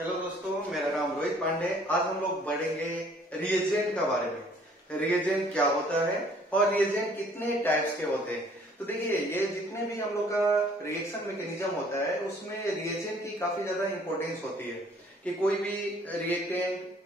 Hello दोस्तों, मेरा नाम रोहित पांडे। आज हम लोग बढ़ेंगे रिएजेंट का बारे में। रिएजेंट क्या होता है और रिएजेंट कितने टाइप्स के होते हैं। तो देखिए, ये जितने भी हम लोग का रिएक्शन मैकेनिज्म होता है उसमें रिएजेंट की काफी ज्यादा इंपॉर्टेंस होती है कि कोई भी रिएक्टेंट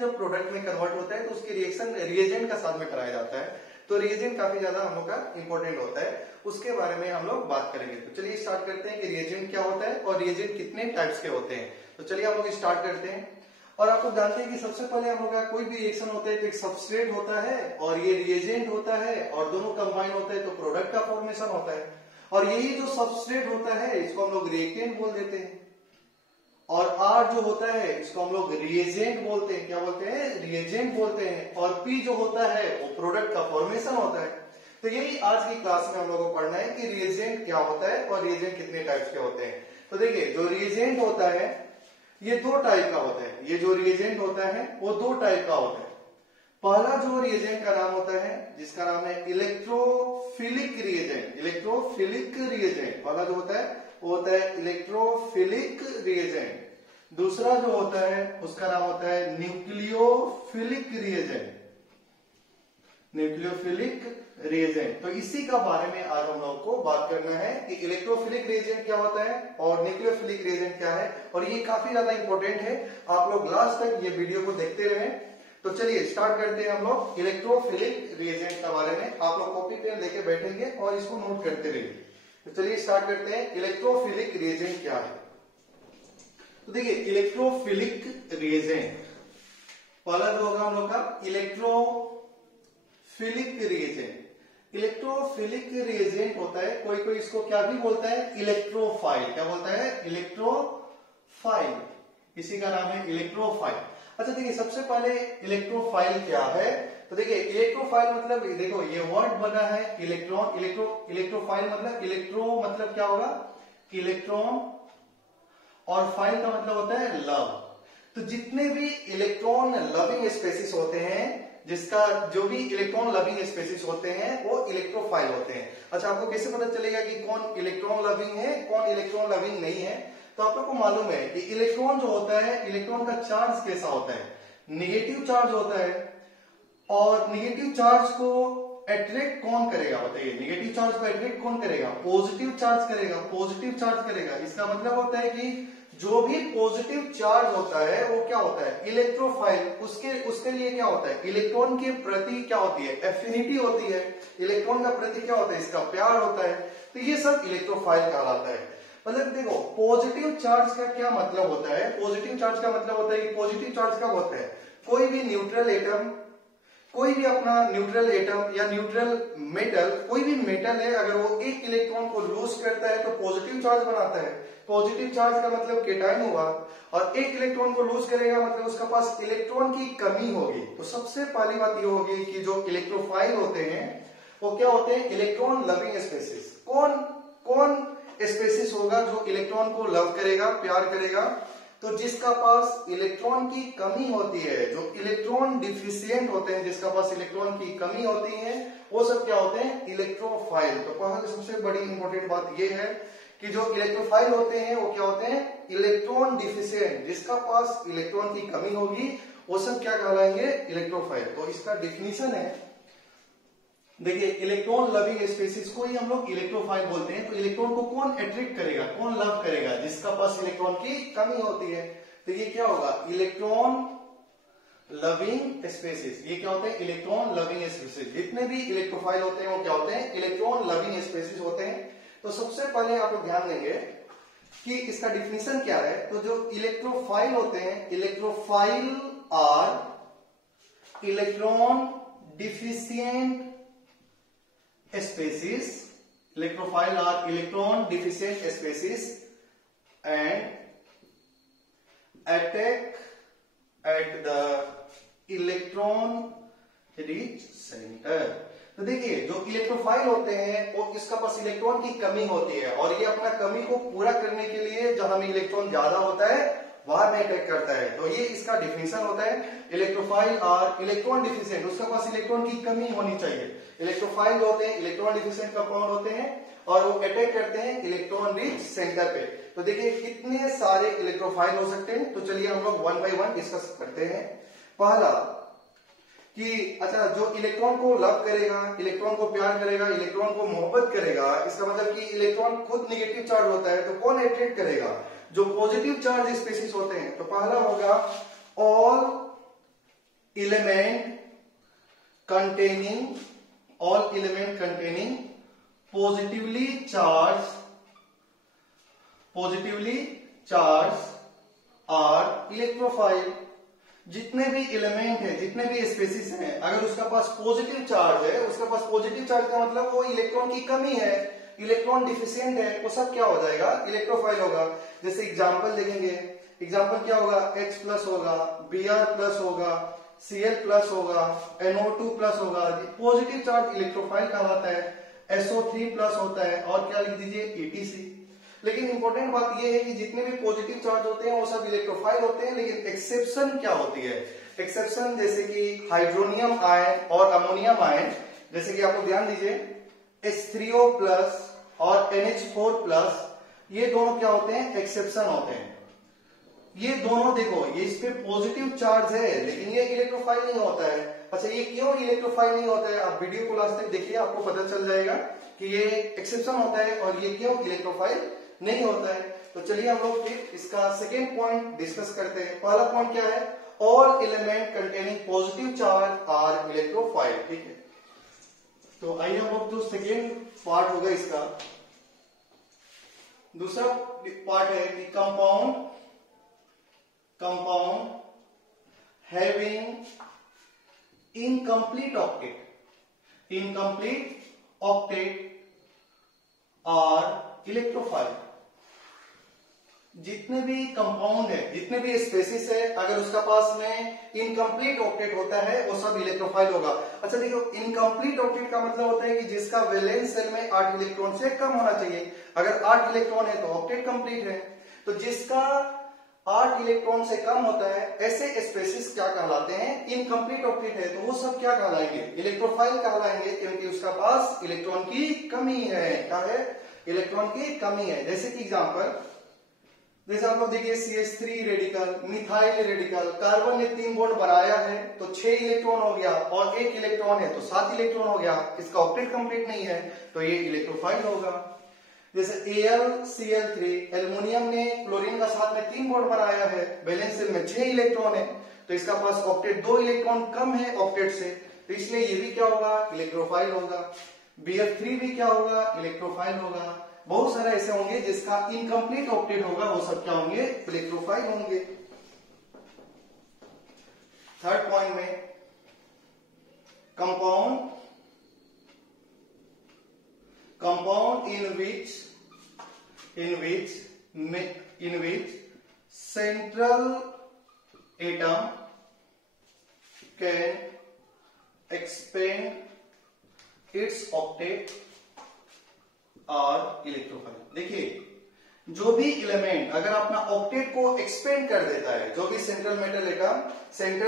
जब प्रोडक्ट में कन्वर्ट होता है तो उसकी रिएक्शन रिएजेंट का साथ में कराया जाता है। तो रिएजेंट काफी ज्यादा हम लोग का इंपॉर्टेंट होता है, उसके बारे में हम लोग बात करेंगे। तो चलिए स्टार्ट करते हैं कि रिएजेंट क्या होता है और रिएजेंट कितने टाइप्स के होते हैं। तो चलिए हम लोग स्टार्ट करते हैं। और आप लोग जानते हैं कि सबसे पहले हम लोग का कोई भी रिएक्शन होता है तो एक सबस्ट्रेट होता है और ये रिएजेंट होता है और दोनों कंबाइन होते हैं तो प्रोडक्ट का फॉर्मेशन होता है। और यही जो सबस्ट्रेट होता है इसको हम लोग रिएक्टेंट बोल देते हैं और R जो होता है इसको हम लोग रिएजेंट बोलते हैं। क्या बोलते हैं? रिएजेंट बोलते हैं। और P जो होता है वो प्रोडक्ट का फॉर्मेशन होता है। तो यही आज की क्लास में हम लोगों को पढ़ना है कि रिएजेंट क्या होता है और रिएजेंट कितने टाइप्स के होते हैं। तो देखिए, जो रिएजेंट होता है ये दो टाइप का होता है। ये जो रिएजेंट होता है वो दो टाइप का होता है। पहला जो रिएजेंट का नाम होता है जिसका नाम है इलेक्ट्रोफिलिक रिएजेंट। इलेक्ट्रोफिलिक रिएजेंट पहला जो होता है वो होता है इलेक्ट्रोफिलिक रिएजेंट। दूसरा जो होता है उसका नाम होता है न्यूक्लियोफिलिक रिएजेंट। Nucleophilic reagent. तो इसी का बारे में आज हम लोग को बात करना है कि इलेक्ट्रोफिलिक रिएजेंट क्या होता है और न्यूक्लियोफिलिक रिएजेंट क्या है। और ये काफी ज्यादा इंपॉर्टेंट है, आप लोग लास्ट तक ये वीडियो को देखते रहें। तो चलिए स्टार्ट करते हैं हम लोग इलेक्ट्रोफिलिक रिएजेंट के बारे में। आप लोग कॉपी पेन लेके बैठेंगे और इसको नोट करते रहिए। तो चलिए स्टार्ट करते हैं इलेक्ट्रोफिलिक रिएजेंट क्या है। तो देखिए, इलेक्ट्रोफिलिक रिएजेंट पहला जो होगा हम लोग का इलेक्ट्रोफिलिक रिएजेंट। इलेक्ट्रोफिलिक रिएजेंट होता है, कोई कोई इसको क्या भी बोलता है, इलेक्ट्रोफाइल। क्या बोलता है? इलेक्ट्रोफाइल। इसी का नाम है इलेक्ट्रोफाइल। अच्छा देखिए, सबसे पहले इलेक्ट्रोफाइल क्या है। तो देखिए, इलेक्ट्रोफाइल मतलब देखो ये वर्ड बना है इलेक्ट्रॉन। इलेक्ट्रोफाइल मतलब इलेक्ट्रो मतलब क्या होगा, इलेक्ट्रॉन, और फाइल का मतलब होता है लव। तो जितने भी इलेक्ट्रॉन लविंग स्पेसिस होते हैं, जिसका जो भी इलेक्ट्रॉन लविंग स्पेसिस होते हैं वो इलेक्ट्रोफाइल होते हैं। अच्छा, आपको कैसे पता चलेगा कि कौन इलेक्ट्रॉन लविंग है कौन इलेक्ट्रॉन लविंग नहीं है। तो आप लोग को मालूम है कि इलेक्ट्रॉन जो होता है, इलेक्ट्रॉन का चार्ज कैसा होता है, निगेटिव चार्ज होता है। और निगेटिव चार्ज को अट्रैक्ट कौन करेगा, बताइए? निगेटिव चार्ज को अट्रैक्ट कौन करेगा? पॉजिटिव चार्ज करेगा। पॉजिटिव चार्ज करेगा। इसका मतलब होता है कि जो भी पॉजिटिव चार्ज होता है वो क्या होता है, इलेक्ट्रोफाइल। उसके लिए क्या होता है, इलेक्ट्रॉन के प्रति क्या होती है, एफिनिटी होती है। इलेक्ट्रॉन का प्रति क्या होता है, इसका प्यार होता है। तो ये सब इलेक्ट्रोफाइल कहलाता है। मतलब देखो, पॉजिटिव चार्ज का क्या मतलब होता है। पॉजिटिव चार्ज का मतलब होता है कि पॉजिटिव चार्ज कब होता है, कोई भी न्यूट्रल एटम, कोई भी अपना न्यूट्रल एटम या न्यूट्रल मेटल, कोई भी मेटल है, अगर वो एक इलेक्ट्रॉन को लूज करता है तो पॉजिटिव चार्ज बनाता है। पॉजिटिव चार्ज का मतलब केटाइन हुआ। और एक इलेक्ट्रॉन को लूज करेगा मतलब उसके पास इलेक्ट्रॉन की कमी होगी। तो सबसे पहली बात ये होगी कि जो इलेक्ट्रोफाइल होते हैं वो क्या होते हैं, इलेक्ट्रॉन लविंग स्पेसिस। कौन स्पेसिस होगा जो इलेक्ट्रॉन को लव करेगा, प्यार करेगा। तो जिसका पास इलेक्ट्रॉन की कमी होती है, जो इलेक्ट्रॉन डिफिशियंट होते हैं, जिसका पास इलेक्ट्रॉन की कमी होती है, वो सब क्या होते हैं, इलेक्ट्रोफाइल। तो पहले सबसे बड़ी इंपॉर्टेंट बात ये है कि जो इलेक्ट्रोफाइल होते हैं वो क्या होते हैं, इलेक्ट्रॉन डिफिशियंट। जिसका पास इलेक्ट्रॉन की कमी होगी वो सब क्या कहलाएंगे, इलेक्ट्रोफाइल। तो इसका डिफिनीशन है, देखिए, इलेक्ट्रॉन लविंग स्पेसिस को ही हम लोग इलेक्ट्रोफाइल बोलते हैं। तो इलेक्ट्रॉन को कौन अट्रैक्ट करेगा, कौन लव करेगा, जिसका पास इलेक्ट्रॉन की कमी होती है। तो ये क्या होगा, इलेक्ट्रॉन लविंग स्पेसिस। ये क्या होते हैं, इलेक्ट्रॉन लविंग स्पेसिस। जितने भी इलेक्ट्रोफाइल होते हैं वो क्या होते हैं, इलेक्ट्रॉन लविंग स्पेसिस होते हैं। तो सबसे पहले आप लोग ध्यान देंगे कि इसका डिफिनीशन क्या है। तो जो इलेक्ट्रोफाइल होते हैं, electrophile are electron deficient species. Electrophile are electron deficient species and attack at the electron rich center. तो देखिए, जो इलेक्ट्रोफाइल होते हैं वो इसका पास इलेक्ट्रॉन की कमी होती है और ये अपना कमी को पूरा करने के लिए जहां में इलेक्ट्रॉन ज्यादा होता है वहां में अटैक करता है। तो ये इसका डिफिनेशन होता है, इलेक्ट्रोफाइल आर इलेक्ट्रॉन डिफिशिएंट। उसके पास इलेक्ट्रॉन की कमी होनी चाहिए। इलेक्ट्रोफाइल होते हैं, इलेक्ट्रॉन डिफिशिएंट कंपाउंड होते हैं और वो अटैक करते हैं इलेक्ट्रॉन रिच सेंटर पे। तो देखिए कितने सारे इलेक्ट्रोफाइल हो सकते हैं। तो चलिए हम लोग वन बाय वन डिस्कस करते हैं। पहला कि अच्छा, जो इलेक्ट्रॉन को लव करेगा, इलेक्ट्रॉन को प्यार करेगा, इलेक्ट्रॉन को मोहब्बत करेगा, इसका मतलब कि इलेक्ट्रॉन खुद नेगेटिव चार्ज होता है, तो कौन अट्रैक्ट करेगा? जो पॉजिटिव चार्ज स्पीशीज होते हैं। तो पहला होगा all element containing positively charge are electrophile. जितने भी एलिमेंट है, जितने भी स्पेसीज हैं, अगर उसका पास पॉजिटिव चार्ज है, उसका पास पॉजिटिव चार्ज का मतलब वो इलेक्ट्रॉन की कमी है, इलेक्ट्रॉन डिफिशिएंट है, वो सब क्या हो जाएगा? इलेक्ट्रोफाइल होगा। जैसे एग्जांपल देखेंगे, एग्जांपल क्या होगा? H प्लस होगा, Br प्लस होगा, Cl प्लस होगा, NO2 प्लस होगा। पॉजिटिव चार्ज इलेक्ट्रोफाइल कहलाता है। SO3 प्लस होता है, और क्या लिख दीजिए? ETC। लेकिन इंपॉर्टेंट बात यह है कि जितने भी पॉजिटिव चार्ज होते हैं वो सब इलेक्ट्रोफाइल होते हैं, लेकिन एक्सेप्शन क्या होती है? एक्सेप्शन जैसे कि हाइड्रोनियम आयन और अमोनियम आयन, जैसे कि आपको ध्यान दीजिए H3O प्लस और NH4 प्लस, ये दोनों क्या होते हैं? एक्सेप्शन होते हैं। ये दोनों देखो, ये इस पे पॉजिटिव चार्ज है लेकिन ये इलेक्ट्रोफाइल नहीं होता है। अच्छा, ये क्यों इलेक्ट्रोफाइल नहीं होता है? आप वीडियो को लास्ट तक देखिए, आपको पता चल जाएगा कि ये एक्सेप्शन होता है और ये क्यों इलेक्ट्रोफाइल नहीं होता है। तो चलिए हम लोग फिर इसका सेकेंड पॉइंट डिस्कस करते हैं। पहला पॉइंट क्या है? All element containing positive charge are electrophile. ठीक है, तो आइए हम लोग जो सेकेंड पार्ट होगा इसका, दूसरा पार्ट है कि compound having incomplete octet are electrophile. जितने भी कंपाउंड है, जितने भी स्पेसीज है, अगर उसका पास में इनकम्प्लीट ऑक्टेट होता है वो सब इलेक्ट्रोफाइल होगा। अच्छा देखो, इनकम्प्लीट ऑक्टेट का मतलब होता है कि जिसका वैलेंस शेल में 8 इलेक्ट्रॉन से कम होना चाहिए। अगर 8 इलेक्ट्रॉन है तो ऑक्टेट कंप्लीट है। तो जिसका 8 इलेक्ट्रॉन से कम होता है, ऐसे स्पेसीज क्या कहलाते हैं? इनकम्प्लीट ऑक्टेट है, तो वो सब क्या कहलाएंगे? इलेक्ट्रोफाइल कहलाएंगे, क्योंकि उसका पास इलेक्ट्रॉन की कमी है। क्या है? इलेक्ट्रॉन की कमी है। जैसे कि एग्जांपल, जैसे आप लोग देखिए CH3 radical, methyl radical, carbon ने 3 बॉन्ड बनाया है तो 6 इलेक्ट्रॉन हो गया, और 1 इलेक्ट्रॉन है तो 7 इलेक्ट्रॉन हो गया। इसका ऑक्टेट कंप्लीट नहीं है, तो ये इलेक्ट्रोफाइल होगा। जैसे AlCl3, एल्युमिनियम ने क्लोरीन का साथ में 3 बॉन्ड बनाया है, वैलेंस शेल में 6 इलेक्ट्रॉन है, तो इसका पास ऑक्टेट 2 इलेक्ट्रॉन कम है ऑक्टेट से, तो इसलिए ये भी क्या होगा? इलेक्ट्रोफाइल होगा। Bf3 भी क्या होगा? इलेक्ट्रोफाइल होगा। बहुत सारे ऐसे होंगे जिसका इनकम्प्लीट ऑक्टेट होगा, वो सब क्या होंगे? इलेक्ट्रोफाइल होंगे। थर्ड पॉइंट में compound in which central atom can expand its octet और इलेक्ट्रोफाइल। देखिए, जो भी एलिमेंट अगर अपना ऑक्टेट को एक्सपेंड कर देता है, जो भी सेंट्रल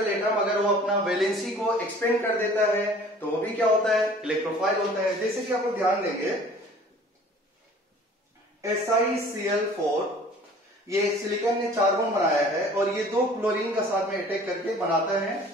एटम अगर वो अपना वैलेंसी को एक्सपेंड कर देता है, तो वो भी क्या होता है? इलेक्ट्रोफाइल होता है। जैसे कि आप लोग ध्यान देंगे, SiCl4, ये सिलिकॉन ने 4 बॉन्ड बनाया है और ये 2 क्लोरीन का साथ में अटैक करके बनाता है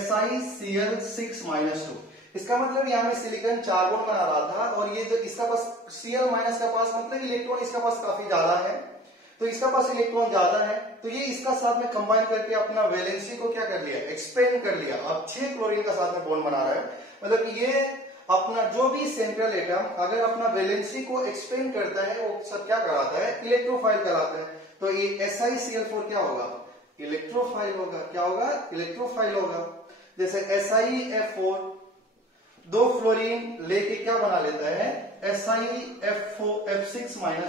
SiCl6-2। इसका मतलब यहाँ में सिलिकॉन 4 बॉन्ड बना रहा था, और ये जो इसका पास Cl- का पास मतलब इलेक्ट्रॉन इसका पास काफी ज्यादा है, तो इसका पास इलेक्ट्रॉन ज्यादा है, तो ये इसका साथ में कंबाइन करके अपना वैलेंसी को क्या कर लिया? एक्सपेंड कर लिया। अब 6 क्लोरीन का साथ में बॉन्ड बना रहा है, मतलब ये अपना जो भी सेंट्रल एटम अगर अपना वैलेंसी को एक्सपेंड करता है, वो सब क्या कहलाता है? इलेक्ट्रोफाइल कहलाता है। तो ये SiCl4 क्या होगा? इलेक्ट्रोफाइल होगा। क्या होगा? इलेक्ट्रोफाइल होगा। जैसे SiF4, 2 फ्लोरीन लेके क्या बना लेता है? SiF6-2।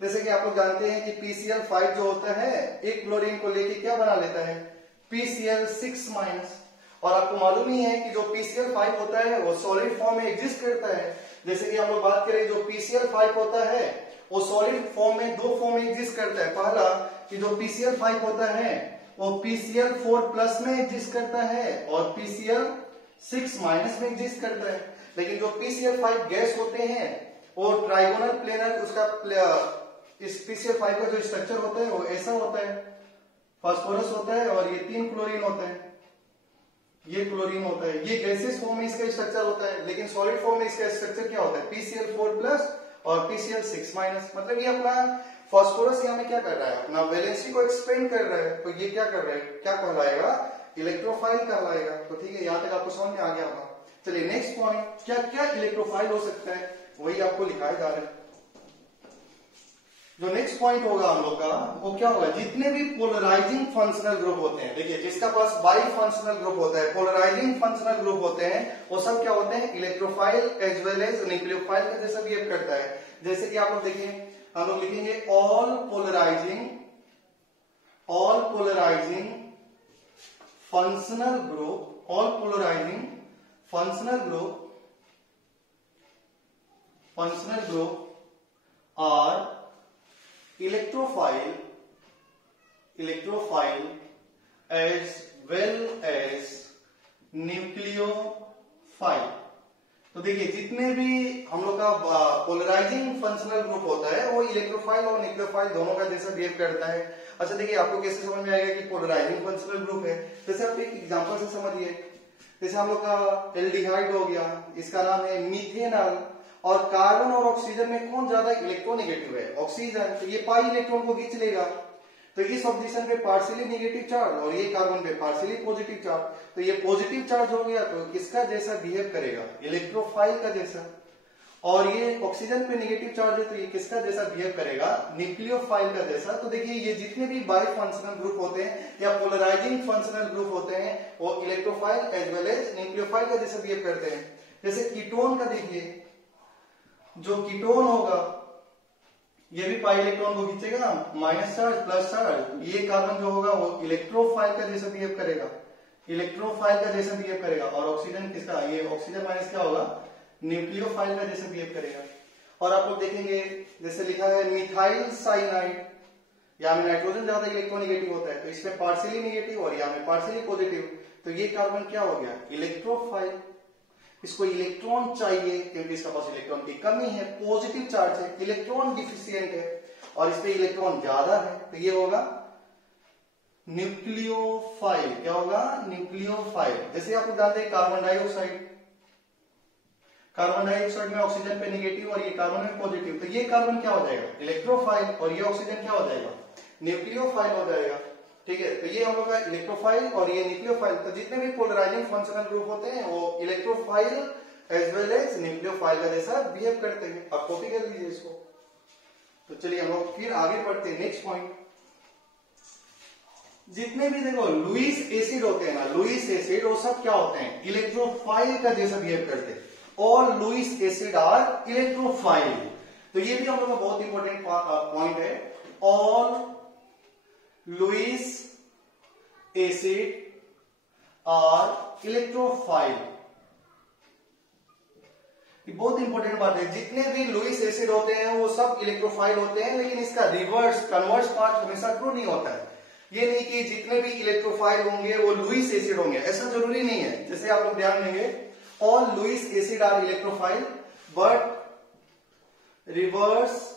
जैसे कि आप लोग जानते हैं कि PCl5 जो होता है, 1 क्लोरीन को लेके क्या बना लेता है? PCl6-। और आपको मालूम ही है कि जो PCl5 होता है वो सॉलिड फॉर्म में एग्जिस्ट करता है। जैसे कि हम लोग बात करें, जो PCl5 होता है वो सॉलिड फॉर्म में 2 फॉर्म में एग्जिस्ट करता है। पहला कि जो PCl5 होता है वो PCl4+ में एग्जिस्ट करता है और PCl6- में एग्जिस्ट करता है। लेकिन जो PCl5 गैस होते हैं वो ट्राइगोनल प्लेनर उसका इस PCl5 का जो स्ट्रक्चर होता है वो ऐसा होता है, फास्फोरस होता है और ये 3 क्लोरीन होता है, ये क्लोरीन होता है। ये गैसेस फॉर्म में इसका स्ट्रक्चर होता है, लेकिन सॉलिड फॉर्म में इसका स्ट्रक्चर क्या होता है, PCl4+ और PCl6-। मतलब ये अपना फास्फोरस यहाँ में क्या कर रहा है, अपना वैलेंसी को एक्सपेंड कर रहा है, तो ये क्या कर रहा है, क्या कहलाएगा, इलेक्ट्रोफाइल कहलाएगा। तो ठीक है, यहाँ तक आपको समझ में आ गया होगा। चलिए नेक्स्ट पॉइंट, क्या क्या इलेक्ट्रोफाइल हो सकता है, वही आपको लिखाया जा रहा है। जो नेक्स्ट पॉइंट होगा हम लोग का वो क्या होगा, जितने भी पोलराइजिंग फंक्शनल ग्रुप होते हैं, देखिए जिसका पास बाई फंक्शनल ग्रुप होता है, पोलराइजिंग फंक्शनल ग्रुप होते हैं, वो सब क्या होते हैं, electrophile as well as nucleophile का जैसा बिहेव करता है। जैसे कि आप लोग देखिए, हम लोग लिखेंगे all polarising functional group, all polarising functional group are electrophile as well as nucleophile। तो देखिए जितने भी हम लोग का पोलराइजिंग फंक्शनल ग्रुप होता है वो इलेक्ट्रोफाइल और न्यूक्लियोफाइल दोनों का जैसा बिहेव करता है। अच्छा देखिए, आपको कैसे समझ में आएगा कि पोलराइजिंग फंक्शनल ग्रुप है, जैसे आप एक एग्जांपल से समझिए। जैसे हम लोग का एल्डिहाइड हो गया, इसका नाम है मीथेनॉल, और कार्बन और ऑक्सीजन में कौन ज्यादा इलेक्ट्रोनेगेटिव है, ऑक्सीजन, तो ये पाई इलेक्ट्रॉन को खींच लेगा। तो इस ऑक्सीजन पे पार्शियली नेगेटिव चार्ज और ये कार्बन पे पार्शियली पॉजिटिव चार्ज, तो ये पॉजिटिव चार्ज हो गया तो किसका जैसा बिहेव करेगा, इलेक्ट्रोफाइल का जैसा। और ये ऑक्सीजन पे नेगेटिव चार्ज है तो ये किसका जैसा बिहेव करेगा, न्यूक्लियोफाइल का जैसा। तो देखिए ये जितने भी बाई फंक्शनल ग्रुप होते हैं या पोलराइजिंग फंक्शनल ग्रुप होते हैं वो electrophile as well as nucleophile का जैसा बिहेव करते हैं। जैसे कीटोन का देखिए, जो कीटोन होगा ये भी पाई इलेक्ट्रॉन को खींचेगा, माइनस चार्ज प्लस चार्ज, ये कार्बन जो होगा वो इलेक्ट्रोफाइल का जैसा बिहेव करेगा, इलेक्ट्रोफाइल का जैसा बिहेव करेगा। और ऑक्सीजन किसका, ये ऑक्सीजन माइनस क्या होगा, न्यूक्लियोफाइल का जैसा बिहेव करेगा। और आप लोग देखेंगे जैसे लिखा है मिथाइल साइनाइड, यहाँ में नाइट्रोजन ज्यादा इलेक्ट्रोनेगेटिव होता है तो इसमें पार्शियली नेगेटिव और यहाँ में पार्शियली पॉजिटिव, तो ये कार्बन क्या हो गया, इलेक्ट्रोफाइल। इसको इलेक्ट्रॉन चाहिए क्योंकि इसका पास इलेक्ट्रॉन की कमी है, पॉजिटिव चार्ज है, इलेक्ट्रॉन डिफिशियंट है, और इसमें इलेक्ट्रॉन ज्यादा है तो ये होगा न्यूक्लियोफाइल। क्या होगा, न्यूक्लियोफाइल। जैसे आप जानते हैं कार्बन डाइऑक्साइड, कार्बन डाइऑक्साइड में ऑक्सीजन पे नेगेटिव और ये कार्बन में पॉजिटिव, तो ये कार्बन क्या हो जाएगा, इलेक्ट्रोफाइल, और ये ऑक्सीजन क्या हो जाएगा, न्यूक्लियोफाइल हो जाएगा। ठीक है, तो ये हम लोग का इलेक्ट्रोफाइल और ये न्यूक्लियोफाइल। तो जितने भी पोलराइजिंग फंक्शनल ग्रुप होते हैं वो electrophile as well as nucleophile का जैसा बिहेव करते हैं। आप कॉपी कर लीजिए इसको। तो चलिए हम लोग फिर आगे बढ़ते हैं, नेक्स्ट पॉइंट। जितने भी देखो लुईस एसिड होते हैं ना, लुईस एसिड, वो सब क्या होते हैं, इलेक्ट्रोफाइल का जैसा बिहेव करते हैं। All Lewis acid are electrophile. तो ये भी हम लोग का बहुत इंपॉर्टेंट पॉइंट है। All Lewis acid are electrophile, बहुत इंपॉर्टेंट बात है। जितने भी लुईस एसिड होते हैं वो सब इलेक्ट्रोफाइल होते हैं, लेकिन इसका रिवर्स कन्वर्स पार्ट हमेशा ट्रू नहीं होता है। ये नहीं कि जितने भी इलेक्ट्रोफाइल होंगे वो लुईस एसिड होंगे, ऐसा जरूरी नहीं है। जैसे आप लोग ध्यान देंगे, all Lewis acid are electrophile but reverse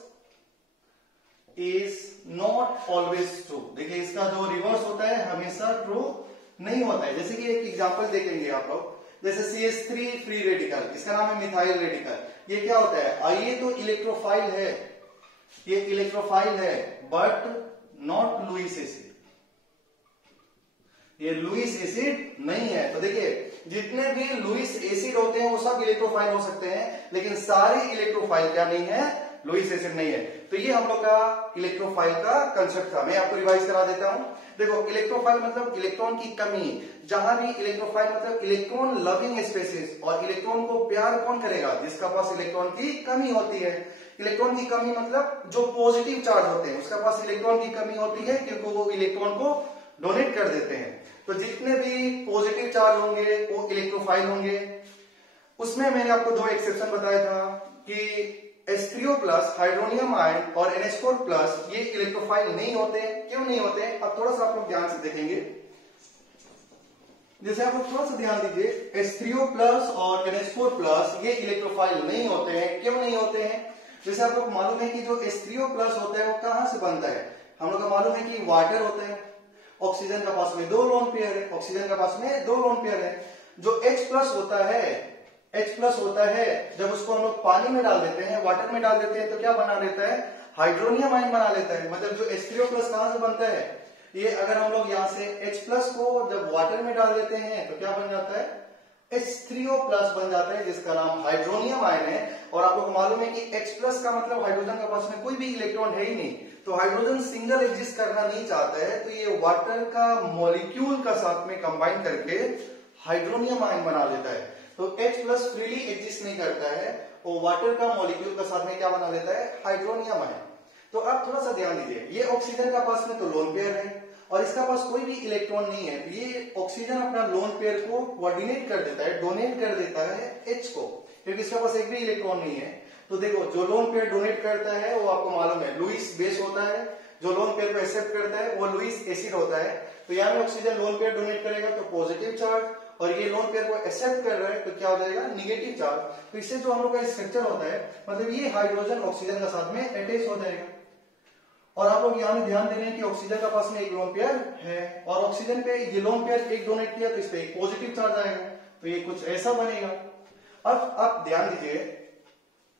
is not always true. देखिए इसका जो रिवर्स होता है हमेशा ट्रू नहीं होता है। जैसे कि एक एग्जांपल देखेंगे आप लोग, जैसे CH3 फ्री रेडिकल, इसका नाम है मिथाइल रेडिकल। ये क्या होता है, ये तो इलेक्ट्रोफाइल है, ये इलेक्ट्रोफाइल है बट नॉट लुईस एसिड, ये लुईस एसिड नहीं है। तो देखिए जितने भी लुईस एसिड होते हैं वो सब इलेक्ट्रोफाइल हो सकते हैं, लेकिन सारे इलेक्ट्रोफाइल क्या नहीं है, लुईस एसिड नहीं है। तो ये हम लोग का इलेक्ट्रोफाइल का कंसेप्ट था। मैं आपको रिवाइज करा देता हूं। देखो इलेक्ट्रोफाइल मतलब इलेक्ट्रॉन की कमी, जहां भी इलेक्ट्रोफाइल मतलब इलेक्ट्रॉन लविंग स्पेसीज, और इलेक्ट्रॉन को प्यार कौन करेगा, जिसका पास इलेक्ट्रॉन की कमी होती है। इलेक्ट्रॉन की कमी मतलब जो पॉजिटिव चार्ज होते हैं उसका पास इलेक्ट्रॉन की कमी होती है, क्योंकि वो इलेक्ट्रॉन को डोनेट कर देते हैं। तो जितने भी पॉजिटिव चार्ज होंगे वो इलेक्ट्रोफाइल होंगे। उसमें मैंने आपको दो एक्सेप्शन बताया था कि H3O+ हाइड्रोनियम आयन और NH4+ ये इलेक्ट्रोफाइल नहीं होते। क्यों नहीं होते, अब थोड़ा सा आप लोग ध्यान से देखेंगे। जैसे आप लोग थोड़ा सा ध्यान दीजिए, H3O+ और NH4+ ये इलेक्ट्रोफाइल नहीं होते हैं। क्यों नहीं होते हैं, जैसे आप लोग मालूम है कि जो H3O प्लस होता है वो कहां से बनता है, हम लोग को मालूम है कि वाटर होता है, ऑक्सीजन का पास में 2 लोन पेयर है, ऑक्सीजन का पास में 2 लोन पेयर है। जो H प्लस होता है जब उसको हम लोग पानी में डाल देते हैं, वाटर में डाल देते हैं, तो क्या बना लेता है, हाइड्रोनियम आयन बना लेता है। मतलब जो H3O प्लस कहां से बनता है, ये अगर हम लोग यहाँ से H प्लस को जब वाटर में डाल देते हैं तो क्या बन जाता है, H3O प्लस बन जाता है, जिसका नाम हाइड्रोनियम आयन है। और आपको मालूम है कि H प्लस का मतलब हाइड्रोजन के पास में कोई भी इलेक्ट्रॉन है ही नहीं, तो हाइड्रोजन सिंगल एग्जिस्ट करना नहीं चाहता है, तो ये वाटर का मॉलिक्यूल का साथ में कंबाइन करके हाइड्रोनियम आयन बना लेता है। तो H प्लस फ्रीली एग्जिस्ट नहीं करता है, वो वाटर का मॉलिक्यूल का साथ में क्या बना लेता है, हाइड्रोनियम आयन। तो आप थोड़ा सा ध्यान दीजिए, ये ऑक्सीजन का पास में तो लोन पेयर है और इसका पास कोई भी इलेक्ट्रॉन नहीं है, तो ये ऑक्सीजन अपना लोन पेयर को कोऑर्डिनेट कर देता है, डोनेट कर देता है H को, क्योंकि इसके पास एक भी इलेक्ट्रॉन नहीं है। तो देखो जो लोन पेयर डोनेट करता है वो आपको मालूम है लुईस बेस होता है, जो लोन पेयर को एक्सेप्ट करता है वो लुईस एसिड होता है। तो यहाँ में ऑक्सीजन लोन पेयर डोनेट करेगा तो पॉजिटिव चार्ज, और ये लोन पेयर को एक्सेप्ट कर रहा है तो क्या हो जाएगा, निगेटिव चार्ज। तो इससे जो हम लोग का स्ट्रक्चर होता है, मतलब ये हाइड्रोजन ऑक्सीजन का साथ में अटैच हो जाएगा। और आप लोग यहाँ में ध्यान दे रहे हैं कि ऑक्सीजन का पास में एक लोन पेयर है और ऑक्सीजन पे ये लोन पेयर एक डोनेट किया तो इस पे एक पॉजिटिव चार्ज आएगा, तो ये कुछ ऐसा बनेगा। अब आप ध्यान दीजिए,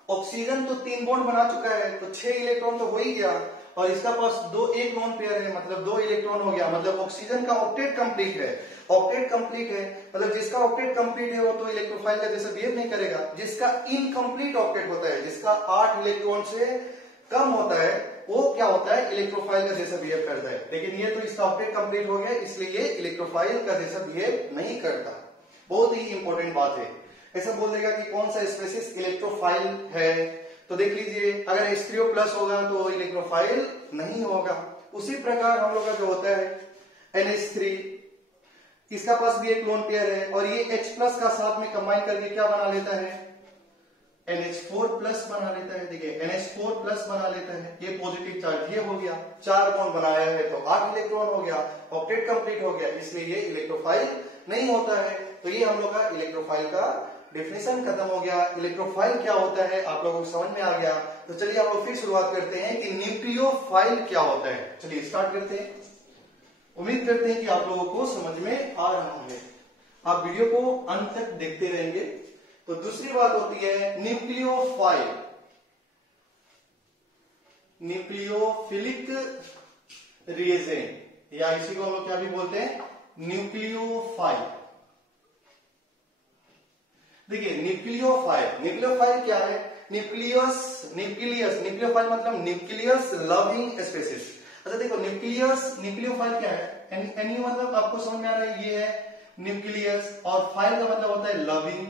ऑक्सीजन तो 3 बॉन्ड बना चुका है, तो 6 इलेक्ट्रॉन तो हो ही गया, और इसका पास एक लोन पेयर है, मतलब 2 इलेक्ट्रॉन हो गया, मतलब ऑक्सीजन का ऑक्टेट कंप्लीट है। ऑक्टेट कंप्लीट है मतलब जिसका ऑक्टेट कंप्लीट है वो तो इलेक्ट्रोफाइल का जैसे बिहेव नहीं करेगा। जिसका इनकम्प्लीट ऑक्टेट होता है, जिसका 8 इलेक्ट्रॉन से कम होता है, वो क्या होता है, इलेक्ट्रोफाइल का जैसा बिहेव करता है। लेकिन ये तो इसका ऑक्टेट कंप्लीट हो गया, इसलिए ये इलेक्ट्रोफाइल का जैसा बिहेव नहीं करता। बहुत ही इंपॉर्टेंट बात है। ऐसा बोल देगा कि कौन सा स्पेसिस इलेक्ट्रोफाइल है, तो देख लीजिए अगर H3O प्लस होगा तो इलेक्ट्रोफाइल नहीं होगा। उसी प्रकार हम लोग का जो होता है NH3, इसका पास भी एक लोन पेयर है और ये H प्लस का साथ में कंबाइन करके क्या बना लेता है, NH4 प्लस बना लेता है। देखिए NH4 प्लस बना लेता है, ये पॉजिटिव चार्ज ये हो गया, 4 बॉन्ड बनाया है तो 8 इलेक्ट्रॉन हो गया, ऑक्टेट कंप्लीट हो गया, इसलिए ये इलेक्ट्रोफाइल नहीं होता है। तो ये हम लोग का इलेक्ट्रोफाइल का डेफिनेशन खत्म हो गया। इलेक्ट्रोफाइल क्या होता है आप लोगों को समझ में आ गया। तो चलिए आप लोग फिर शुरुआत करते हैं कि न्यूक्लियोफाइल क्या होता है। चलिए स्टार्ट करते हैं। उम्मीद करते हैं कि आप लोगों को समझ में आ रहा है, आप वीडियो को अंत तक देखते रहेंगे। तो दूसरी बात होती है न्यूक्लियोफाइल, न्यूक्लियोफिलिक रिएजेंट, या इसी को हम लोग क्या भी बोलते हैं, न्यूक्लियोफाइल। देखिए न्यूक्लियोफाइल क्या है, न्यूक्लियोफाइल मतलब न्यूक्लियस लविंग स्पेसिस। अच्छा देखो न्यूक्लियोफाइल क्या है, एनी मतलब आपको समझ में आ रहा है, ये है न्यूक्लियस और फाइल का मतलब होता है लविंग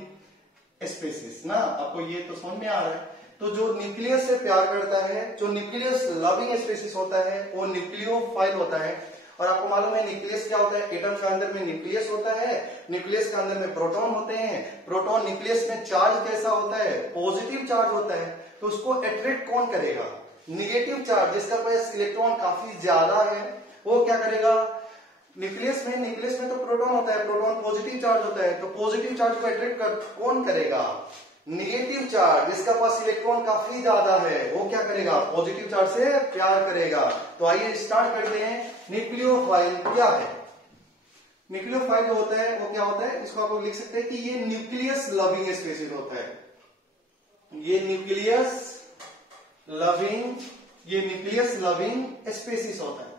स्पेसिस ना, आपको ये तो समझ में आ रहा है। तो जो न्यूक्लियस से प्यार करता है, जो न्यूक्लियस लविंग स्पेसिस होता है, वो न्यूक्लियोफाइल होता है। और आपको मालूम है न्यूक्लियस क्या होता है, एटम के अंदर में न्यूक्लियस होता है, न्यूक्लियस के अंदर में प्रोटॉन होते हैं, प्रोटॉन न्यूक्लियस में चार्ज कैसा होता है, पॉजिटिव चार्ज होता है। तो उसको अट्रैक्ट कौन करेगा, निगेटिव चार्ज, जिसका पास इलेक्ट्रॉन काफी ज्यादा है वो क्या करेगा, न्यूक्लियस में तो प्रोटॉन होता है, प्रोटॉन पॉजिटिव चार्ज होता है, तो पॉजिटिव चार्ज को अट्रैक्ट कौन करेगा, निगेटिव चार्ज, जिसका पास इलेक्ट्रॉन काफी ज्यादा है वो क्या करेगा, पॉजिटिव चार्ज से प्यार करेगा। तो आइए स्टार्ट करते हैं, न्यूक्लियोफाइल क्या है। न्यूक्लियोफाइल जो होता है वो क्या होता है, इसको आप लोग लिख सकते हैं कि ये न्यूक्लियस लविंग स्पेसिस होता है, ये न्यूक्लियस लविंग स्पेसिस होता है।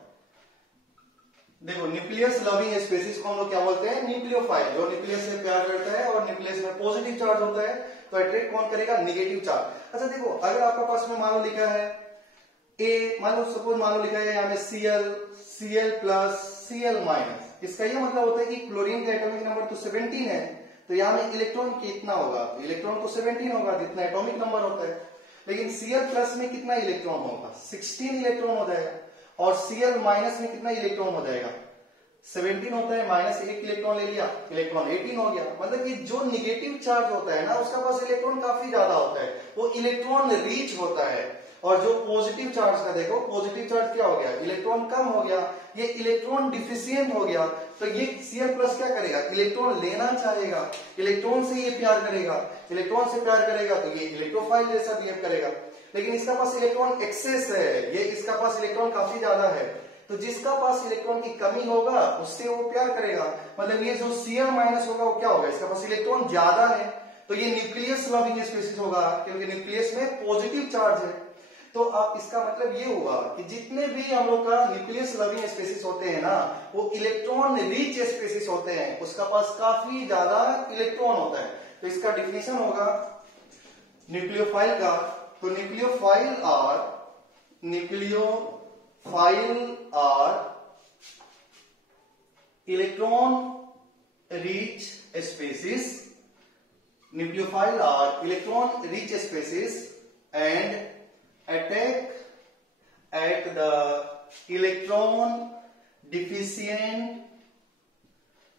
देखो न्यूक्लियस लविंग स्पेसिस को हम लोग क्या बोलते हैं, न्यूक्लियोफाइल, जो न्यूक्लियस से प्यार करता है और न्यूक्लियस में पॉजिटिव चार्ज होता है, तो अट्रैक्ट कौन करेगा, निगेटिव चार्ज। अच्छा देखो अगर आपका पास में मान लो लिखा है ए, मान लो लिखा है यहाँ में Cl प्लस Cl माइनस, इसका ये मतलब होता है कि क्लोरीन का एटॉमिक नंबर तो 17 है, तो यहाँ में इलेक्ट्रॉन कितना होगा, इलेक्ट्रॉन तो 17 होगा जितना एटॉमिक नंबर होता है। लेकिन Cl प्लस में कितना इलेक्ट्रॉन होगा, 16 इलेक्ट्रॉन हो जाएगा, और Cl माइनस में कितना इलेक्ट्रॉन हो जाएगा, 17 होता है, माइनस 1 इलेक्ट्रॉन ले लिया, इलेक्ट्रॉन 18 हो गया। मतलब कि जो निगेटिव चार्ज होता है ना उसका पास इलेक्ट्रॉन काफी ज्यादा होता है, वो इलेक्ट्रॉन रिच होता है। और जो पॉजिटिव चार्ज का देखो, पॉजिटिव चार्ज क्या हो गया, इलेक्ट्रॉन कम हो गया, ये इलेक्ट्रॉन डिफिशियंट हो गया। तो ये Cl प्लस क्या करेगा, इलेक्ट्रॉन लेना चाहेगा, इलेक्ट्रॉन से ये प्यार करेगा, इलेक्ट्रॉन से प्यार करेगा तो ये इलेक्ट्रोफाइल जैसा बिहेव करेगा। लेकिन इसका पास इलेक्ट्रॉन एक्सेस है, ये इसका पास इलेक्ट्रॉन काफी ज्यादा है, तो जिसका पास इलेक्ट्रॉन की कमी होगा उससे वो प्यार करेगा। मतलब ये जो Cl माइनस होगा वो क्या होगा, इसका पास इलेक्ट्रॉन ज्यादा है, तो ये न्यूक्लियस लविंग स्पीशीज होगा, क्योंकि न्यूक्लियस में पॉजिटिव चार्ज है। तो अब इसका मतलब ये हुआ कि जितने भी हम लोग का न्यूक्लियस लविंग स्पीशीज होते हैं ना, वो इलेक्ट्रॉन रिच स्पीशीज होते हैं, उसका पास काफी ज्यादा इलेक्ट्रॉन होता है। तो इसका डिफिनेशन होगा न्यूक्लियोफाइल का, तो nucleophile are electron rich species, nucleophile are electron rich species and attack at the electron deficient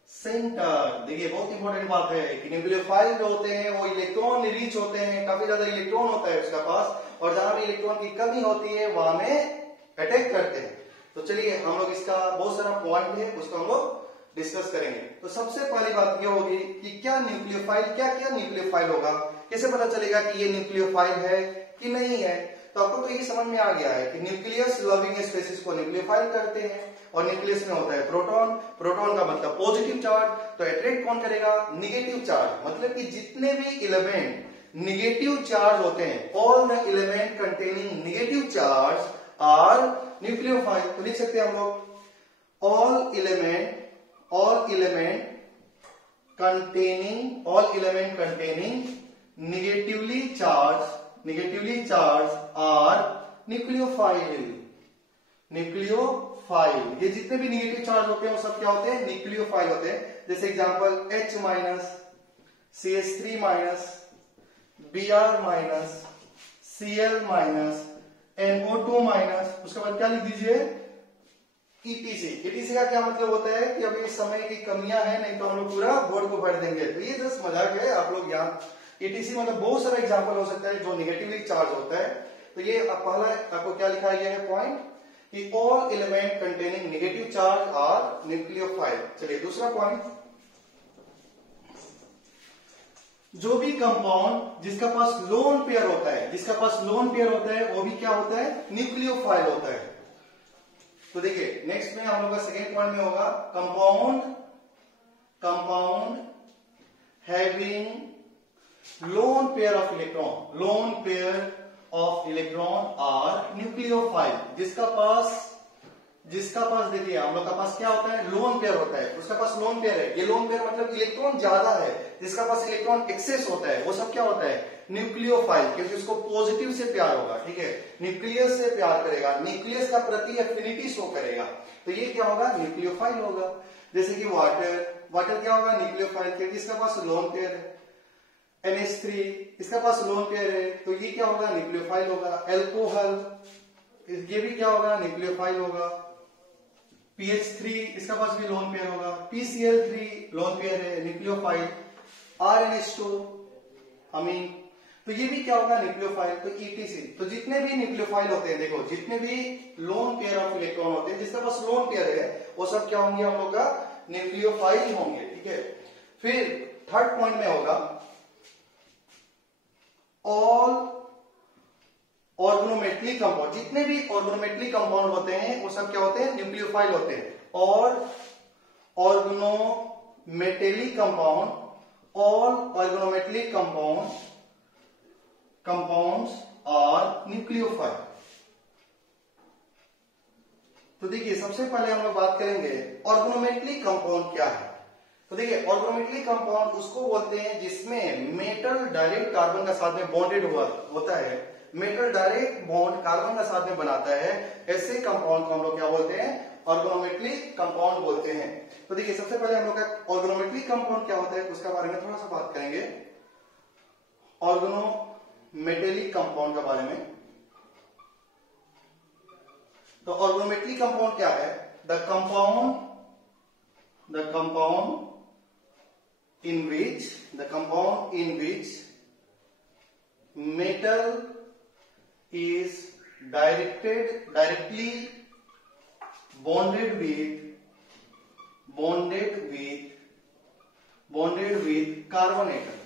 center। देखिए बहुत इंपॉर्टेंट बात है कि न्यूक्लियोफाइल जो होते हैं वो इलेक्ट्रॉन रिच होते हैं, काफी ज्यादा इलेक्ट्रॉन होता है उसका पास, और जहां भी इलेक्ट्रॉन की कमी होती है वहां में अटैक करते हैं। तो चलिए हम लोग इसका बहुत सारा पॉइंट है उसको हम लोग डिस्कस करेंगे। तो सबसे पहली बात यह होगी कि क्या न्यूक्लियोफाइल होगा, कैसे पता चलेगा कि ये न्यूक्लियोफाइल है कि नहीं है। तो आपको तो ये समझ में आ गया है कि न्यूक्लियस लविंग स्पीशीज को न्यूक्लियोफाइल करते हैं, और न्यूक्लियस में होता है प्रोटॉन, प्रोटॉन का मतलब पॉजिटिव चार्ज, तो अट्रैक्ट कौन करेगा, निगेटिव चार्ज। मतलब कि जितने भी एलिमेंट निगेटिव चार्ज होते हैं, all the element containing negative charge are nucleophile. तो लिख सकते हैं हम लोग all element containing negatively charged are nucleophile. ये जितने भी निगेटिव चार्ज होते हैं वो सब क्या होते हैं, न्यूक्लियोफाइल होते हैं। जैसे example H minus, CH3 minus, Br minus, Cl minus, NO2 minus, उसके बाद क्या लिख दीजिए, ETC का क्या मतलब होता है कि अभी समय की कमियां हैं, नहीं तो हम लोग पूरा बोर्ड को भर देंगे। तो ये जस्ट मजाक है, आप लोग यहाँ ETC मतलब बहुत सारा एग्जांपल हो सकता है जो निगेटिवली चार्ज होता है। तो ये पहला आपको क्या लिखा गया है पॉइंट कि all element containing negative charge are nucleophile. चलिए दूसरा पॉइंट, जो भी कंपाउंड जिसका पास लोन पेयर होता है वो भी क्या होता है, न्यूक्लियोफाइल होता है। तो देखिए नेक्स्ट में हम लोग का सेकेंड पॉइंट में होगा compound having lone pair of electron are nucleophile. जिसका पास देखिए हम लोग का पास क्या होता है, लोन पेयर होता है, उसका पास लोन पेयर है। ये लोन पेयर मतलब इलेक्ट्रॉन ज्यादा है, जिसका पास इलेक्ट्रॉन एक्सेस होता है वो सब क्या होता है, न्यूक्लियोफाइल, क्योंकि उसको पॉजिटिव से प्यार होगा, ठीक है, न्यूक्लियस से प्यार करेगा, न्यूक्लियस का प्रति एफिनिटी शो करेगा, तो ये क्या होगा, न्यूक्लियोफाइल होगा। जैसे कि वाटर क्या होगा, न्यूक्लियोफाइल, क्योंकि इसका पास लोन पेयर है। NH3 इसका पास लोन पेयर है, तो ये क्या होगा, न्यूक्लियोफाइल होगा। अल्कोहल ये भी क्या होगा, न्यूक्लियोफाइल होगा। PH3 इसका पास भी लोन पेयर होगा। PCl3 लोन पेयर है, न्यूक्लियोफाइल। RNH2 अमीन, तो ये भी क्या होगा, न्यूक्लियोफाइल। तो ETC, तो जितने भी न्यूक्लियोफाइल होते हैं, देखो जितने भी लोन पेयर ऑफ इलेक्ट्रॉन होते हैं, जिसका पास लोन पेयर है वो सब क्या होंगे, हम लोग का न्यूक्लियोफाइल होंगे, ठीक है। फिर थर्ड पॉइंट में होगा ऑल ऑर्गेनोमेटली कंपाउंड, जितने भी ऑर्गेनोमेटली कंपाउंड होते हैं वो सब क्या होते हैं, न्यूक्लियोफाइल होते हैं। और organometallic compound, all organometallic compounds are nucleophile. तो देखिए सबसे पहले हम लोग बात करेंगे ऑर्गेनोमेटली कंपाउंड क्या है। तो देखिए ऑर्गेनोमेटली कंपाउंड उसको बोलते हैं जिसमें मेटल डायरेक्ट कार्बन का साथ में बॉन्डेड हुआ होता है, मेटल डायरेक्ट बॉन्ड कार्बन का साथ में बनाता है, ऐसे कंपाउंड को हम लोग क्या बोलते हैं, ऑर्गेनोमेटली कंपाउंड बोलते हैं। तो देखिए सबसे पहले हम लोग का ऑर्गेनोमेटली कंपाउंड क्या होता है उसका बारे में थोड़ा सा बात करेंगे, ऑर्गेनोमेटेलिक कंपाउंड के बारे में। तो ऑर्गेनोमेटलिक कंपाउंड क्या है, the compound in which metal is directly bonded with carbon atom।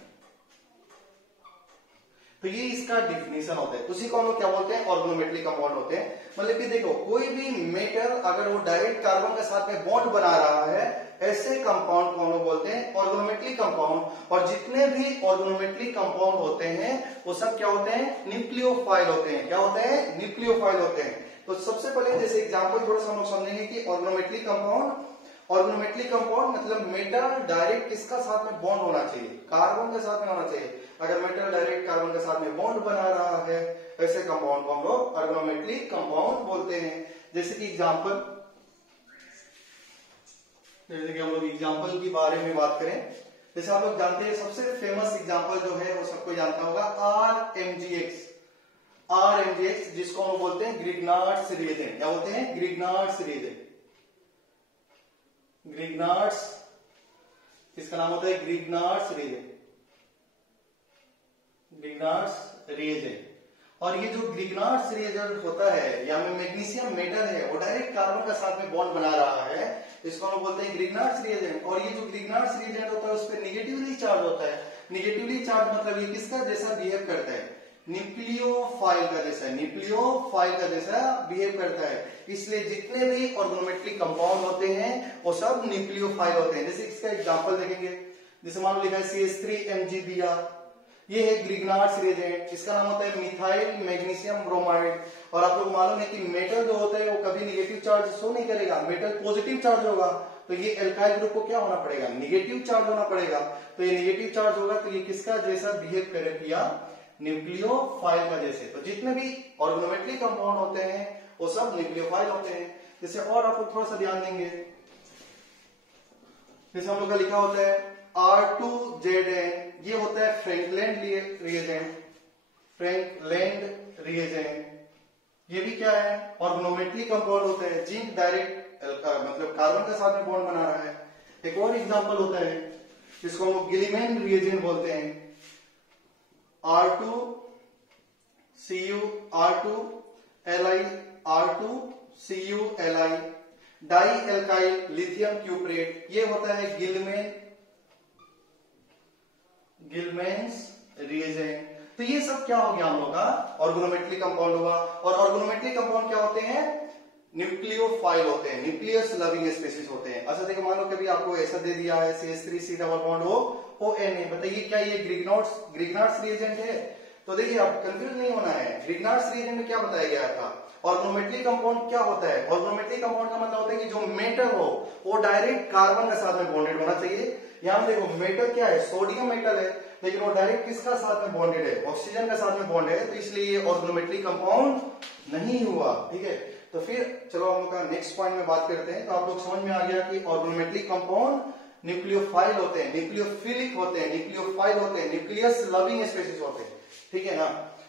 तो ये इसका डिफिनेशन होता है। उसी को हम लोग क्या बोलते हैं, ऑर्गेनोमेटली कंपाउंड होते हैं। मतलब कि देखो कोई भी मेटल अगर वो डायरेक्ट कार्बन के साथ में बॉन्ड बना रहा है, ऐसे कंपाउंड को हम लोग बोलते हैं ऑर्गेनोमेटली कंपाउंड। और जितने भी ऑर्गेनोमेटली कंपाउंड होते हैं वो सब क्या होते हैं, न्यूक्लियोफाइल होते हैं। क्या होते हैं, न्यूक्लियोफाइल होते हैं। तो सबसे पहले जैसे एग्जांपल थोड़ा सा हम लोग समझेंगे कि ऑर्गेनोमेटली कंपाउंड, ऑर्गेनोमेटली कंपाउंड मतलब मेटल डायरेक्ट किसका साथ में बॉन्ड होना चाहिए, कार्बन के साथ में होना चाहिए। अगर मेटल डायरेक्ट कार्बन के साथ में बॉन्ड बना रहा है, ऐसे कंपाउंड को हम लोग ऑर्गेनोमेटली कंपाउंड बोलते हैं। जैसे कि एग्जांपल, जैसे कि हम लोग एग्जांपल के बारे में बात करें, जैसे आप लोग जानते हैं सबसे फेमस एग्जांपल जो है वो सबको जानता होगा RMgX। RMgX जिसको हम बोलते हैं ग्रिग्नार्ड्स रिएजेंट। क्या बोलते हैं, ग्रिग्नार्ड्स रिएजेंट। ग्रिग्नार्ड्स, इसका नाम होता है ग्रिग्नार्ड्स रिएजेंट, ग्रिग्नार्ड्स रिएजेंट। और ये जो ग्रिग्नार्ड्स रिएजेंट होता है, या में मैग्नीशियम मेटल है वो डायरेक्ट कार्बन का साथ में बॉन्ड बना रहा है, इसको हम बोलते हैं ग्रिग्नार्ड्स रिएजेंट। और ये जो ग्रिग्नार्ड्स रिएजेंट होता है उस पर निगेटिवली चार्ज होता है। निगेटिवली चार्ज मतलब ये किसका जैसा बिहेव करता है, न्यूक्लियोफाइल का जैसा, न्यूक्लियोफाइल का जैसा बिहेव करता है। इसलिए जितने भी ऑर्गेनोमेटली कंपाउंड होते हैं वो सब न्यूक्लियोफाइल होते हैं। जैसे इसका एग्जांपल देखेंगे, जैसे मान लो लिखा है CH3MgBr, ये है ग्रिग्नार्ड्स रिएजेंट। इसका नाम होता है मिथाइल मैग्नीशियम ब्रोमाइड। और आप लोग मालूम है कि मेटल जो होता है वो कभी नेगेटिव चार्ज शो नहीं करेगा, मेटल पॉजिटिव चार्ज होगा। तो ये एल्काइल ग्रुप को क्या होना पड़ेगा, नेगेटिव चार्ज होना पड़ेगा। तो ये नेगेटिव चार्ज होगा तो ये किसका जैसा बिहेव करेगा, न्यूक्लियोफाइल का जैसे। तो जितने भी ऑर्गेनोमेटली कंपाउंड होते हैं वो सब न्यूक्लियोफाइल होते हैं। जैसे और आप लोग थोड़ा सा ध्यान देंगे, जैसे हम लोग का लिखा होता है R2Zn, ये होता है फ्रैंकलैंड रिएजेंट, फ्रैंकलैंड रिएजेंट। ये भी क्या है, ऑर्गेनोमेटली कंपाउंड होता है। जिंक डायरेक्ट मतलब कार्बन के साथ में बॉन्ड बना रहा है। एक और एग्जांपल होता है जिसको हम लोग गिलीमैन रिएजेंट बोलते हैं, R2Cu R2Li R2Cu Li dialkyl lithium cuprate, ये होता है गिलमैन्स रिएजेंट। तो ये सब क्या हो गया हम लोग का, ऑर्गेनोमेटली कंपाउंड हुआ। और ऑर्गेनोमेटली कंपाउंड क्या होते हैं, न्यूक्लियोफाइल होते हैं, न्यूक्लियस लविंग स्पीशीज होते हैं। अच्छा देखो, मान लो कभी आपको ऐसा दे दिया है CH3C डबल बॉन्ड ONA, बताइए क्या ये ग्रिग्नार्ड्स रिएजेंट है। तो देखिए आप कंफ्यूज नहीं होना है, ग्रिग्नार्ड्स रिएजेंट में क्या बताया गया था, ऑर्गेनोमेटली कंपाउंड क्या होता है। ऑर्गेनोमेटली कंपाउंड का मतलब होता है कि जो मेटल हो वो डायरेक्ट कार्बन के साथ में बॉन्डेड होना चाहिए। यहाँ देखो मेटल क्या है, सोडियम मेटल है, लेकिन वो डायरेक्ट किसका साथ में बॉन्डेड है, ऑक्सीजन के साथ में बॉन्डेड है। तो इसलिए ये ऑर्गेनोमेटली कंपाउंड नहीं हुआ। ठीक है, तो फिर चलो हम लोग का नेक्स्ट पॉइंट में बात करते हैं। तो आप लोग समझ में आ गया कि ऑर्गेनोमेटली कंपाउंड न्यूक्लियोफाइल होते हैं, न्यूक्लियोफिलिक होते हैं, न्यूक्लियोफाइल होते हैं, न्यूक्लियस लविंग स्पीशीज होते हैं। ठीक है ना,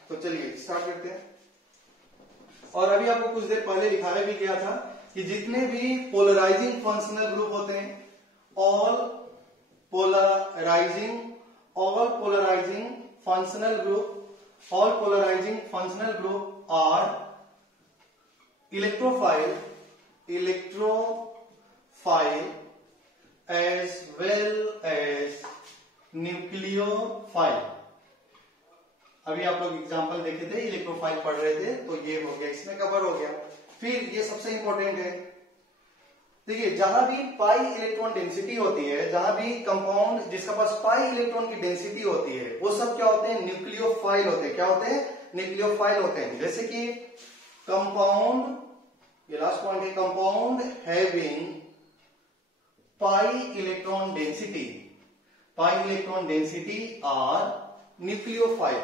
तो चलिए स्टार्ट करते हैं। और अभी आपको कुछ देर पहले दिखाया भी गया था कि जितने भी पोलराइजिंग फंक्शनल ग्रुप होते हैं, all polarising functional group are electrophile as well as nucleophile. अभी आप लोग एग्जांपल देखे थे, इलेक्ट्रोफाइल पढ़ रहे थे, तो ये हो गया, इसमें कवर हो गया। फिर ये सबसे इंपॉर्टेंट है, देखिए जहां भी पाई इलेक्ट्रॉन डेंसिटी होती है, जहां भी कंपाउंड जिसका पास पाई इलेक्ट्रॉन की डेंसिटी होती है, वो सब क्या होते हैं, न्यूक्लियोफाइल होते हैं। क्या होते हैं, न्यूक्लियोफाइल होते हैं। जैसे कि कंपाउंड, ये लास्ट पॉइंट है, compound having pi electron density are nucleophile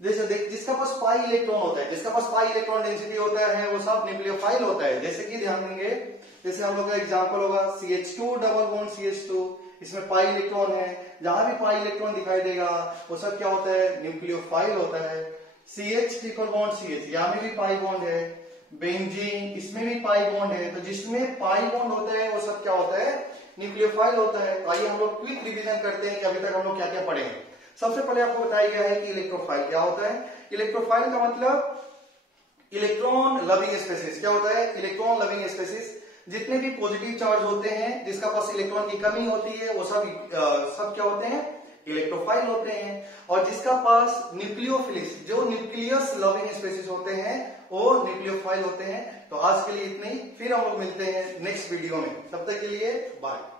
जैसे जिसका पास पाई इलेक्ट्रॉन होता है, जिसका पास पाई इलेक्ट्रॉन डेंसिटी होता है वो सब न्यूक्लियोफाइल होता है। जैसे कि ध्यान देंगे, जैसे हम लोग का एग्जांपल होगा CH2 डबल बॉन्ड CH2, इसमें पाई इलेक्ट्रॉन है, जहां भी पाई इलेक्ट्रॉन दिखाई देगा वो सब क्या होता है, न्यूक्लियोफाइल होता है। CH ट्रिपल बॉन्ड CH, यहां में भी पाई बॉन्ड है। बेंजीन, इसमें भी पाई बॉन्ड है, तो जिसमें पाई बॉन्ड होता है वो सब क्या होता है, न्यूक्लियोफाइल होता है। तो आइए हम लोग क्विक रिवीजन करते हैं कि अभी तक हम लोग क्या क्या पढ़े हैं। सबसे पहले आपको बताया गया है कि इलेक्ट्रोफाइल क्या होता है। इलेक्ट्रोफाइल का मतलब इलेक्ट्रॉन लविंग स्पीशीज। क्या होता है, इलेक्ट्रॉन लविंग स्पीशीज। जितने भी पॉजिटिव चार्ज होते हैं, जिसका पास इलेक्ट्रॉन की कमी होती है, वो सब क्या होते हैं, इलेक्ट्रोफाइल होते हैं। और जिसका पास न्यूक्लियोफिलिस, जो न्यूक्लियस लविंग स्पेसीज होते हैं, वो न्यूक्लियोफाइल होते हैं। तो आज के लिए इतना ही, फिर हम लोग मिलते हैं नेक्स्ट वीडियो में। तब तक के लिए बाय।